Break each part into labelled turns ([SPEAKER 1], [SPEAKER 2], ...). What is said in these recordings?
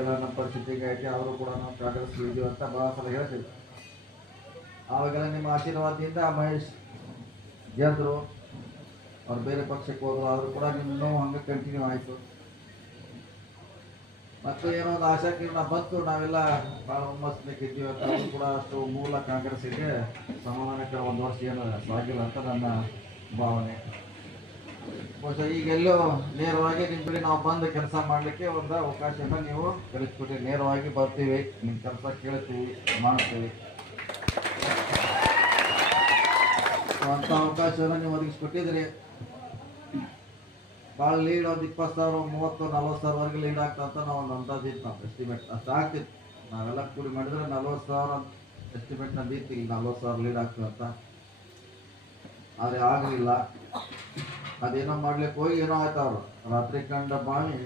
[SPEAKER 1] ಎಲ್ಲ ನಮ್ಮ ಪರಿಸ್ಥಿತಿಗೆ ಐತಿ ಅವರು ಕೂಡ ನಾವು ಇದೀವಿ ಅಂತ ಭಾಳ ಸಲ ಹೇಳ್ತೀವಿ. ಆವಾಗೆಲ್ಲ ನಿಮ್ಮ ಆಶೀರ್ವಾದದಿಂದ ಮಹೇಶ್ ಗೆದ್ದರು. ಅವ್ರು ಬೇರೆ ಪಕ್ಷಕ್ಕೆ ಹೋದ್ರು, ಆದರೂ ಕೂಡ ನಿಮ್ಮ ನೋವು ಹಂಗೆ ಕಂಟಿನ್ಯೂ ಆಯಿತು. ಮತ್ತು ಏನೋ ಒಂದು ಆಶಾಕಿರಣ ಬಂತು, ನಾವೆಲ್ಲ ಭಾಳ ಹುಮ್ಮಸ್ಸಿನಾಗ ಇದ್ದೀವಿ ಅಂತ ಅವರು ಕೂಡ ಅಷ್ಟು ಮೂಲ ಕಾಂಗ್ರೆಸ್ಸಿಗೆ ಸಮಾಧಾನಕ್ಕೆ ಒಂದು ವರ್ಷ ಏನು ಸಾಗಿಲ್ಲ ಅಂತ ನನ್ನ ಭಾವನೆ. ಬಹುಶಃ ಈಗೆಲ್ಲೋ ನೇರವಾಗಿ ನಿಮ್ಮ ಕಡೆ ನಾವು ಬಂದು ಕೆಲಸ ಮಾಡಲಿಕ್ಕೆ ಒಂದು ಅವಕಾಶನ ನೀವು ಕಲಿಸ್ಕೊಟ್ರಿ ನೇರವಾಗಿ ಬರ್ತೀವಿ. ನಿಮ್ಮ ಕೆಲಸ ಕೇಳ್ತೀವಿ, ಮಾಡ್ತೀವಿ. ಅಂಥ ಅವಕಾಶನ ನೀವು ಒದಗಿಸ್ಕೊಟ್ಟಿದ್ರಿ ಭಾಳ ಲೀಡ್ ಒಂದು ಇಪ್ಪತ್ತು ಸಾವಿರ, ಮೂವತ್ತು, ನಲ್ವತ್ತು ಸಾವಿರವರೆಗೆ ಲೀಡ್ ಆಗ್ತಾ ಅಂತ ನಾವು ಒಂದು ಅಂದಾಜು ಇತ್ತು. ನಾವು ಎಸ್ಟಿಮೇಟ್ ಅಷ್ಟು ಆಗ್ತಿತ್ತು. ನಾವೆಲ್ಲ ಕೂಡಿ ಮಾಡಿದ್ರೆ ನಲ್ವತ್ತು ಸಾವಿರ ಎಸ್ಟಿಮೇಟ್ ನಂದು ಇತ್ತು. ಈಗ ನಲ್ವತ್ತು ಸಾವಿರ ಲೀಡ್ ಆಗ್ತದೆ ಅಂತ. ಆದರೆ ಆಗಲಿಲ್ಲ. ಅದೇನೋ ಮಾಡ್ಲಿಕ್ಕೆ ಹೋಗಿ ಏನೋ ಆಯ್ತು ರಾತ್ರಿ ಕಂಡ ಬಾವಿ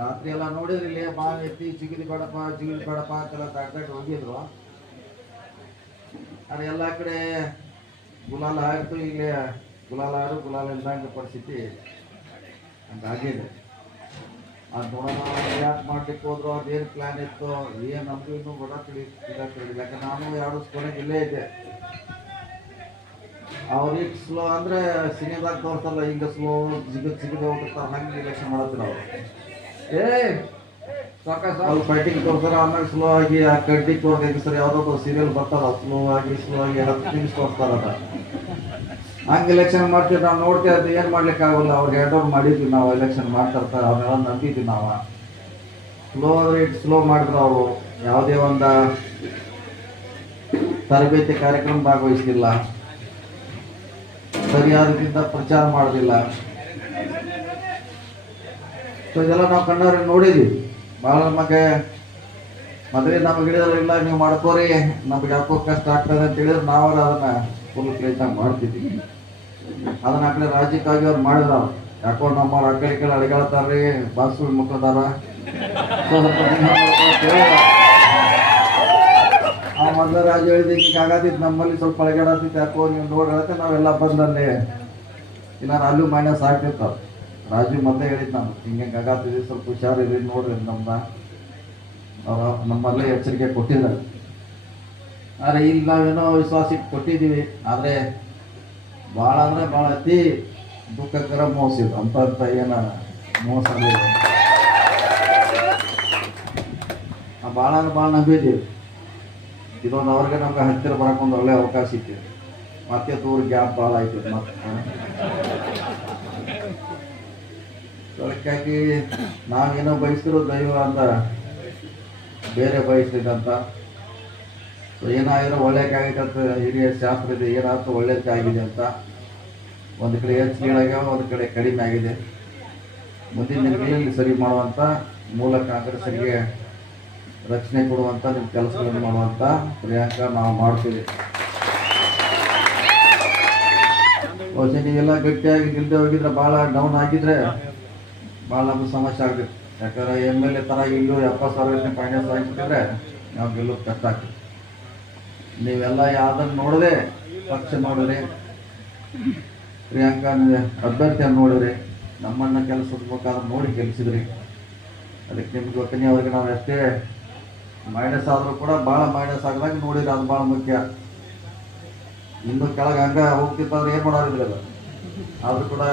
[SPEAKER 1] ರಾತ್ರಿ ಎಲ್ಲ ನೋಡಿದ್ರಿ ಇಲ್ಲಿ ಬಾವಿ ಎತ್ತಿ ಜಿಗಿದಿ ಬೇಡಪ್ಪ ಜಿಗಿದಿ ಬೇಡಪ್ಪ ಅಂತೆಲ್ಲ ತಾಡ್ದಾಟ್ ಹೋಗಿದ್ರು. ಅದು ಎಲ್ಲ ಕಡೆ ಗುಲಾಲ್ ಆಯ್ತು ಇಲ್ಲಿ, ಗುಲಾಲ್ ಆರು ಗುಲಾಲ್ ಇಲ್ದಂಗೆ ಪರಿಸ್ಥಿತಿ ಹಂಗಾಗಿದೆ. ಅದು ನೋಡೋಣ ಯಾಕೆ ಮಾಡ್ಲಿಕ್ಕೆ ಹೋದ್ರು, ಅದೇನು ಪ್ಲ್ಯಾನ್ ಇತ್ತು, ಏನು ನಮಗೂ ಇನ್ನೂ ಕೂಡ ತಿಳಿ ತಿಳಿದಿಲ್ಲ ಯಾಕಂದ್ರೆ ನಾನು ಯಾರು ಸ್ಕೂಲಿಗೆ ಇಲ್ಲೇ ಇದ್ದೆ. ಅವ್ರಿಗೆ ಸ್ಲೋ ಅಂದ್ರೆ ಸಿನಿಮಾದಾಗ ತೋರ್ಸಲ್ಲ ಹಿಂಗ ಸ್ಲೋ ಜಿಗದ್ ಜಿಗದ್ ಹೋಗ್ತಾರೆ ಹಂಗೆ ಎಲೆಕ್ಷನ್ ಮಾಡತ್ತಿರ ಅವ್ರು? ಏ ಅವ್ರು ಫೈಟಿಂಗ್ ತೋರ್ಸಾರ ಆಮೇಲೆ ಸ್ಲೋ ಆಗಿ ಆ ಕಡ್ಡಿ ತೋರ್ಬೇಕು ಸರ್, ಯಾವ್ದೋ ಸೀರಿಯಲ್ ಬರ್ತಾರ ಸ್ಲೋ ಆಗಿ ಸ್ಲೋ ಆಗಿ ಹತ್ತು ನಿಮಿಷ ತೋರಿಸ್ತಾರ ಹಂಗೆ ಎಲೆಕ್ಷನ್ ಮಾಡ್ತೀವಿ, ನಾವು ನೋಡ್ತೀವಿ, ಅದು ಏನು ಮಾಡ್ಲಿಕ್ಕೆ ಆಗೋಲ್ಲ, ಅವ್ರು ಹೆಡ್ ಓವರ್ ಮಾಡಿದ್ವಿ, ನಾವು ಎಲೆಕ್ಷನ್ ಮಾಡ್ತಿರ್ತಾರೆ ಅವ್ರನ್ನೆಲ್ಲ ನಂಬಿದ್ವಿ ನಾವು. ಸ್ಲೋ ರೇಟ್ ಸ್ಲೋ ಮಾಡಿದ್ರು ಅವರು, ಯಾವುದೇ ಒಂದು ತರಬೇತಿ ಕಾರ್ಯಕ್ರಮ ಭಾಗವಹಿಸಲಿಲ್ಲ. ಸರಿಯಾದ ರೀತಿಯಿಂದ ಪ್ರಚಾರ ಮಾಡಲಿಲ್ಲ. ಸೊ ಇದೆಲ್ಲ ನಾವು ಕಣ್ಣವ್ರಿಗೆ ನೋಡಿದ್ವಿ. ಭಾಳ ನಮಗೆ ನಮ್ಮ ನಮಗೆ ಹಿಡಿದ್ರಿಲ್ಲ ನೀವು ಮಾಡ್ಕೋರಿ. ನಮ್ಗೆ ಯಾಕೋ ಕಷ್ಟ ಆಗ್ತದೆ ಅಂತ ಹೇಳಿದ್ರೆ ನಾವು ಅದನ್ನ ಫುಲ್ ಪ್ಲೇಸಾಗಿ ಮಾಡ್ತಿದ್ವಿ. ಅದನ್ನ ಆ ಕಡೆ ರಾಜ್ಯಕ್ಕಾಗಿ ಅವ್ರು ಮಾಡಿದ್ರ. ಯಾಕೋ ನಮ್ಮ ಆ ಕಡೆ ಕಡೆ ಅಡಿಗಾಳ್ತಾರ್ರಿ ಬಾಸು ಮುಖದಾರ ಆ ಮೊದಲ ರಾಜ ಹೇಳಿದ ಈಗ ಆಗತ್ತಿತ್ತು ನಮ್ಮಲ್ಲಿ ಸ್ವಲ್ಪ ಅಳಗಾಡತ್ತಿತ್ತು ಯಾಕೋ ನೀವು ನೋಡತ್ತೆ ನಾವೆಲ್ಲ ಬಂದಲ್ಲಿ ಇನ್ನಾರು ಅಲ್ಲೂ ಮೈನಸ್ ಆಗ್ತಿತ್ತು. ರಾಜು ಮೊದಲೇ ಹೇಳಿದ್ ನಾನು, ಹಿಂಗೆ ಆಗತ್ತಿದ್ವಿ ಸ್ವಲ್ಪ ಹುಷಾರಿರಿ ನೋಡ್ರಿ ನಮ್ಮ ಅವರು ನಮ್ಮಲ್ಲೇ ಎಚ್ಚರಿಕೆ ಕೊಟ್ಟಿದ್ದಾರೆ. ಆದರೆ ಇಲ್ಲಿ ನಾವೇನೋ ವಿಶ್ವಾಸ ಇಟ್ಟು ಕೊಟ್ಟಿದ್ದೀವಿ. ಆದರೆ ಭಾಳ ಅಂದರೆ ಭಾಳ ಅತಿ ದುಃಖಕರ ಮೋಸ ಇದು. ಅಂತ ಅಂತ ಏನ ಮೋಸ ಭಾಳ ಅಂದ್ರೆ ಭಾಳ ನಂಬಿದ್ದೀವಿ. ಇದೊಂದು ಅವ್ರಿಗೆ ನಮ್ಗೆ ಹತ್ತಿರ ಬರಕ್ಕೆ ಒಂದು ಒಳ್ಳೆ ಅವಕಾಶ ಇತ್ತು ಮತ್ತೆ ದೂರ ಗ್ಯಾಪ್ ಭಾಳ ಆಯ್ತು ಅದಕ್ಕಾಗಿ ನಾವೇನೋ ಬಯಸಿರೋ ದೈವ ಅಂತ ಬೇರೆ ಬಯಸಿದಂತ ಏನಾಗಿರೋ ಅಂತ ಹಿರಿಯ ಶಾಸ್ತ್ರ ಇದೆ ಏನಾದ್ರು ಒಳ್ಳೇದಾಗಿದೆ ಅಂತ. ಒಂದು ಕಡೆ ಹೆಚ್ಚು ಕೇಳಾಗ ಒಂದು ಕಡೆ ಕಡಿಮೆ ಆಗಿದೆ. ಮುಂದಿನ ದಿನಗಳಲ್ಲಿ ಸರಿ ಮಾಡುವಂತ ಮೂಲ ಕಾಂಗ್ರೆಸ್ಸರಿಗೆ ರಕ್ಷಣೆ ಕೊಡುವಂತ ನಿಮ್ಮ ಕೆಲಸಗಳನ್ನು ಮಾಡುವಂತ ಪ್ರಿಯಾಂಕ ನಾವು ಮಾಡ್ತೀವಿ. ಬಹುಶಃ ನೀವೆಲ್ಲ ಗಟ್ಟಿಯಾಗಿ ನಿಲ್ದೆ ಹೋಗಿದ್ರೆ ಭಾಳ ಡೌನ್ ಆಗಿದ್ರೆ ಭಾಳ ನಮ್ಗೆ ಸಮಸ್ಯೆ ಆಗ್ತಿತ್ತು ಯಾಕಂದ್ರೆ ಎಂ ಎಲ್ ಎ ಥರ ಇಲ್ಲೂ ಎಪ್ಪತ್ತು ಸಾವಿರ ಫೈನಾನ್ಸ್ ಆಗಿಬಿಟ್ಟಿದ್ರೆ ನಾವು ಗೆಲ್ಲೋದು ಕಷ್ಟ ಆಗ್ತದೆ ನೀವೆಲ್ಲ ಯಾವ್ದನ್ನು ನೋಡದೆ ಪಕ್ಷ ನೋಡಿರಿ ಪ್ರಿಯಾಂಕಾ ಅಭ್ಯರ್ಥಿಯನ್ನು ನೋಡಿರಿ ನಮ್ಮನ್ನ ಕೆಲಸದ ಮುಖಾಂತರ ನೋಡಿ ಗೆಲ್ಸಿದ್ರಿ. ಅದಕ್ಕೆ ನಿಮ್ಗೆ ಗೊತ್ತನೇ ಅವ್ರಿಗೆ ನಾವು ಎಷ್ಟೇ ಮೈನಸ್ ಆದರೂ ಕೂಡ ಭಾಳ ಮೈನಸ್ ಆಗದಾಗ ನೋಡಿರಿ ಅದು ಭಾಳ ಮುಖ್ಯ. ಇನ್ನು ಕೆಳಗೆ ಹಂಗ ಹೋಗ್ತಿತ್ತಂದ್ರೆ ಏನು ಮಾಡೋದಿಲ್ಲ ಆದ್ರೂ ಕೂಡ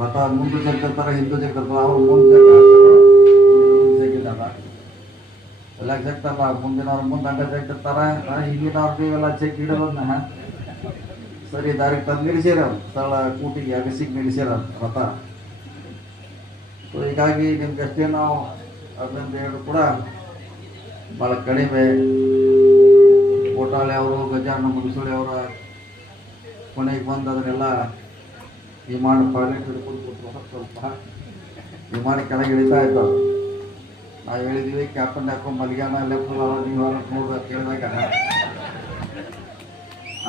[SPEAKER 1] ರಥ ಮುಂದೆ ಜಗ್ತಿರ್ತಾರೆ, ಹಿಂದೂ ಜಗ್ತಿರ್ತಾರೆ, ಅವ್ರು ಮುಂದೆ ಎಲ್ಲ ಜಗ್ತಾರಲ್ಲ ಮುಂದಿನವ್ರು ಮುಂದೆ ಹಂಗ ಜಗ್ತಿರ್ತಾರ. ಹಿಂದಿನವ್ರಿಗೆ ಇವೆಲ್ಲ ಚೆಕ್ ಇಡೋದನ್ನ ಸರಿ, ದಾರಿ ತಂದು ನಿಲ್ಲಿಸ್ಯಾರ ಸ್ಥಳ ಕೂಟಿಗೆ ಅಗಸಿಗೆ ನಿಲ್ಲಿಸ್ಯಾರ ರಥ. ಸೊ, ಹೀಗಾಗಿ ನಿಮ್ಗೆ ಅಷ್ಟೇ ನಾವು ಅದರಿಂದ ಹೇಳಿ ಕೂಡ. ಭಾಳ ಕಡಿಮೆ. ಕೋಟಾಳೆ ಅವರು ಗಜಾನ ಮುಗಿಸೋಳಿ ಅವರ ಕೊನೆಗೆ ಬಂದು ಅದನ್ನೆಲ್ಲ ವಿಮಾನ ಪೈಲಟ್ ಹಿಡ್ಕೊಂಡು ಕೂತ್ರು ಸ್ವಲ್ಪ ವಿಮಾನ ಕೆಳಗೆ ಇಳಿತಾ ಇದ್ದಾವೆ ನಾವು ಹೇಳಿದ್ವಿ ಕ್ಯಾಪನ್ ಹಾಕೊಂಡು ಮಲ್ಗ್ಯಾನ? ಲೆಫ್ಟ್ ನೀವು ನೋಡ್ಬೇಕು ಕೇಳಿದಾಗ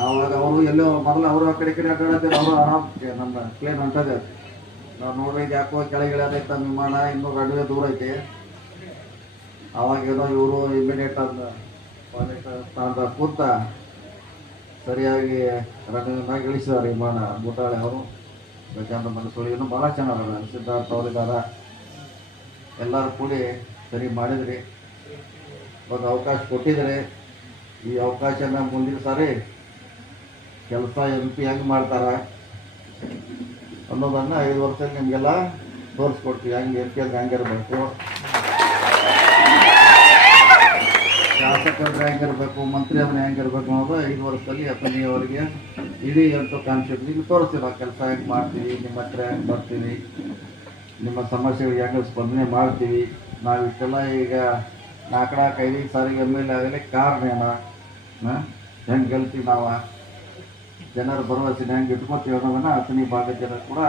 [SPEAKER 1] ಅವಾಗ ಅವರು ಎಲ್ಲೋ ಮೊದಲು ಅವರು ಆ ಕಡೆ ಕಡೆ ಅಡ್ಡಾಡತ್ತಿದ್ರು ಅವರು ಆರಾಮ್ ನಮ್ಮ ಪ್ಲೇನ್ ಹೊಂಟದೆ. ನಾವು ನೋಡ್ರಿ ಯಾಕೋ ಕೆಳಗೆ ಇಳಿಯೋದೈತೆ ವಿಮಾನ ಇನ್ನೂ ರನ್ವೇ ದೂರ ಐತಿ. ಅವಾಗ ಏನೋ ಇವರು ಇಮಿಡಿಯೇಟ್ ಸ್ಥಾನದಾಗ ಕೂತ ಸರಿಯಾಗಿ ರನ್ವೇನಾಗ ಇಳಿಸಿದಾರೆ ವಿಮಾನ. ಬುಟಾಳೆ ಅವರು ಗಜಾನಂದ ಮನೆ ಇನ್ನೂ ಭಾಳ ಚೆನ್ನಾಗದ. ಸಿದ್ಧಾರ್ಥ ಅವರಿದ್ದಾರ ಎಲ್ಲರೂ ಕೂಡಿ ಸರಿ ಮಾಡಿದ್ರಿ. ಒಂದು ಅವಕಾಶ ಕೊಟ್ಟಿದ್ರಿ. ಈ ಅವಕಾಶನ ಮುಂದಿನ ಸಾರಿ ಕೆಲಸ ಎಂ ಪಿ ಹೆಂಗೆ ಮಾಡ್ತಾರೆ. ಅನ್ನೋದನ್ನು ಐದು ವರ್ಷ ನಿಮಗೆಲ್ಲ ತೋರಿಸ್ಕೊಡ್ತೀವಿ. ಹೆಂಗೆ ಎಂ ಪಿ ಅಲ್ಲಿ ಹೆಂಗಿರ್ಬೇಕು ಶಾಸಕರು ಹೆಂಗಿರ್ಬೇಕು ಮಂತ್ರಿ ಅಂದ್ರೆ ಹೆಂಗಿರ್ಬೇಕು ಅನ್ನೋದು ಐದು ವರ್ಷದಲ್ಲಿ ಎಫ್ ಅವರಿಗೆ ಇಡೀ ಎಂಟು ಕಾನ್ಸೆಪ್ಟ್ ಇಲ್ಲಿ ತೋರಿಸಿಲ್ಲ. ಕೆಲಸ ಹೆಂಗೆ ಮಾಡ್ತೀವಿ, ನಿಮ್ಮ ಹತ್ರ ಹೆಂಗೆ ಬರ್ತೀವಿ, ನಿಮ್ಮ ಸಮಸ್ಯೆಗಳಿಗೆ ಹೆಂಗೆ ಸ್ಪಂದನೆ ಮಾಡ್ತೀವಿ. ನಾವು ಇಷ್ಟೆಲ್ಲ ಈಗ ನಾಕಡ ಐದು ಸಾರಿಗೆ ಎಂ ಎಲ್ ಆಗಲಿ ಕಾರಣ ಏನ? ಹೆಂಗೆ ಗೆಲ್ತೀವಿ ನಾವು? ಜನರ ಭರವಸೆನ ಹೆಂಗೆ ಇಟ್ಕೊತೀವಿ ಅನ್ನೋದನ್ನ ಅಥಣಿ ಭಾಗದ ಜನ ಕೂಡ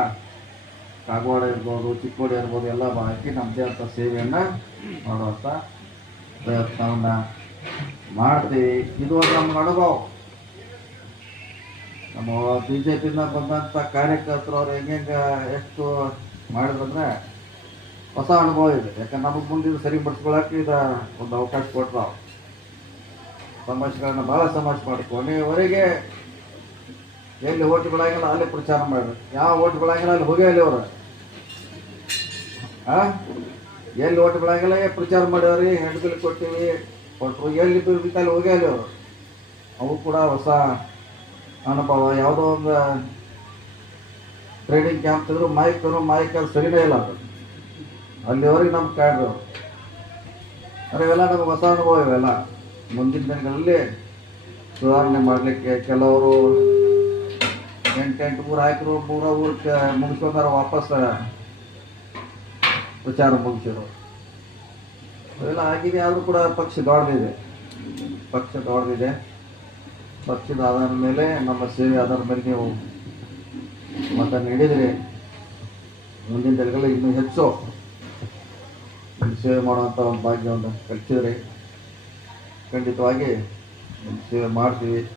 [SPEAKER 1] ಕಾಗವಾಡ ಇರ್ಬೋದು, ಚಿಕ್ಕೋಡಿ ಇರ್ಬೋದು, ಎಲ್ಲ ಭಾಗಕ್ಕೆ ನಮ್ಮದೇ ಅಂತ ಸೇವೆಯನ್ನು ಮಾಡುವಂಥ ಪ್ರಯತ್ನವನ್ನು ಮಾಡ್ತೀವಿ. ಇದು ನಮ್ಮ ಅನುಭವ. ನಮ್ಮ ಬಿ ಜೆ ಪಿಯಿಂದ ಬಂದಂಥ ಕಾರ್ಯಕರ್ತರು ಅವ್ರು ಹೆಂಗೆ ಎಷ್ಟು ಮಾಡಿದ್ರಂದ್ರೆ ಹೊಸ ಅನುಭವ ಇದೆ. ಯಾಕಂದ್ರೆ ನಮಗೆ ಮುಂದೆ ಇದು ಸರಿಪಡಿಸ್ಕೊಳಕ್ಕೆ ಇದು ಒಂದು ಅವಕಾಶ ಕೊಟ್ಟರು ಸಮಸ್ಯೆಗಳನ್ನ ಭಾಳ ಮಾಡಿ ಕೊನೆಯವರೆಗೆ ಎಲ್ಲಿ ಓಟ್ಗಳಾಗಿಲ್ಲ ಅಲ್ಲಿ ಪ್ರಚಾರ ಮಾಡಿದ್ರು ಯಾವ ಓಟ್ಗಳಾಗಿಲ್ಲ ಅಲ್ಲಿ ಹೋಗಿ ಅಲ್ಲಿ ಅವರು. ಆ? ಎಲ್ಲಿ ಏ ಪ್ರಚಾರ ಮಾಡಿದವ್ರಿ ಹೆಣ್ಣು ಬಿಲ್ ಕೊಟ್ಟಿವಿ ಕೊಟ್ಟರು ಎಲ್ಲಿ ಬಿಲ್ ಅಲ್ಲಿ ಹೋಗೇ ಅಲ್ಲಿ ಅವರು ಅವು ಕೂಡ ಹೊಸ ಅನುಭವ. ಯಾವುದೋ ಒಂದು ಟ್ರೈನಿಂಗ್ ಕ್ಯಾಂಪ್ ತೆಗೆದ್ರು ಮೈಕ್ ಮೈಕ್ ಅದು ಸರಿನೇ ಇಲ್ಲ ಅದು. ಅಲ್ಲಿವರೆಗೆ ನಮ್ಗೆ ಕಾಡ್ರು ಅರೆ ಇವೆಲ್ಲ ನಮ್ಗೆ ಹೊಸ ಅನುಭವ ಇವೆಲ್ಲ. ಮುಂದಿನ ದಿನಗಳಲ್ಲಿ ಸುಧಾರಣೆ ಮಾಡಲಿಕ್ಕೆ ಕೆಲವರು ಎಂಟೆಂಟು ಮೂರು ಹಾಕಿರು ಮೂರ ಊರು ಮುಗಿಸ್ಕೊಂಡಾರ ವಾಪಸ್ ಪ್ರಚಾರ ಮುಗಿಸಿರು ಅವೆಲ್ಲ ಆಗಿದೆ ಆದರೂ ಕೂಡ ಪಕ್ಷ ದೊಡ್ಡದಿದೆ. ಪಕ್ಷ ದೊಡ್ಡದಿದೆ. ಪಕ್ಷದ ಆಧಾರದ ಮೇಲೆ ನಮ್ಮ ಸೇವೆ ಆಧಾರದ ಮೇಲೆ ನೀವು ಮತ ನೀಡಿದರೆ ಮುಂದಿನ ದಿನಗಳಲ್ಲಿ ಇನ್ನೂ ಹೆಚ್ಚು ಸೇವೆ ಮಾಡುವಂಥ ಒಂದು ಭಾಗ್ಯವನ್ನು ಕಟ್ಟಿದರೆ ಖಂಡಿತವಾಗಿ ಸೇವೆ ಮಾಡ್ತೀವಿ.